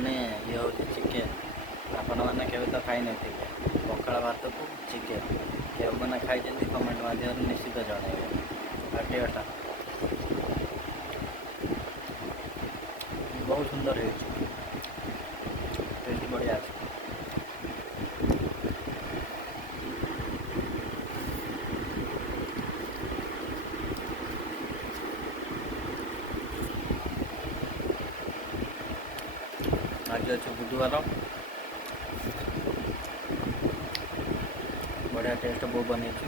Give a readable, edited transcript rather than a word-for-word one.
ମାନେ ଇଏ ହେଉଛି ଚିକେନ୍। ଆପଣମାନେ କେବେ ତ ଖାଇନଥିବେ ପଖାଳ ଭାତକୁ ଚିକେନ୍। କେଉଁମାନେ ଖାଇଛନ୍ତି କମେଣ୍ଟ ମାଧ୍ୟମରେ ନିଶ୍ଚିତ ଜଣାଇବେ। ଆଉ ଟେଷ୍ଟ ବହୁତ ସୁନ୍ଦର ହେଇଛି, ଟେଷ୍ଟ ବଢ଼ିଆ ଅଛି। ଆଜି ଅଛି ବୁଧବାର, ବଢ଼ିଆ ଟେଷ୍ଟ ବୋଉ ବନେଇଛି।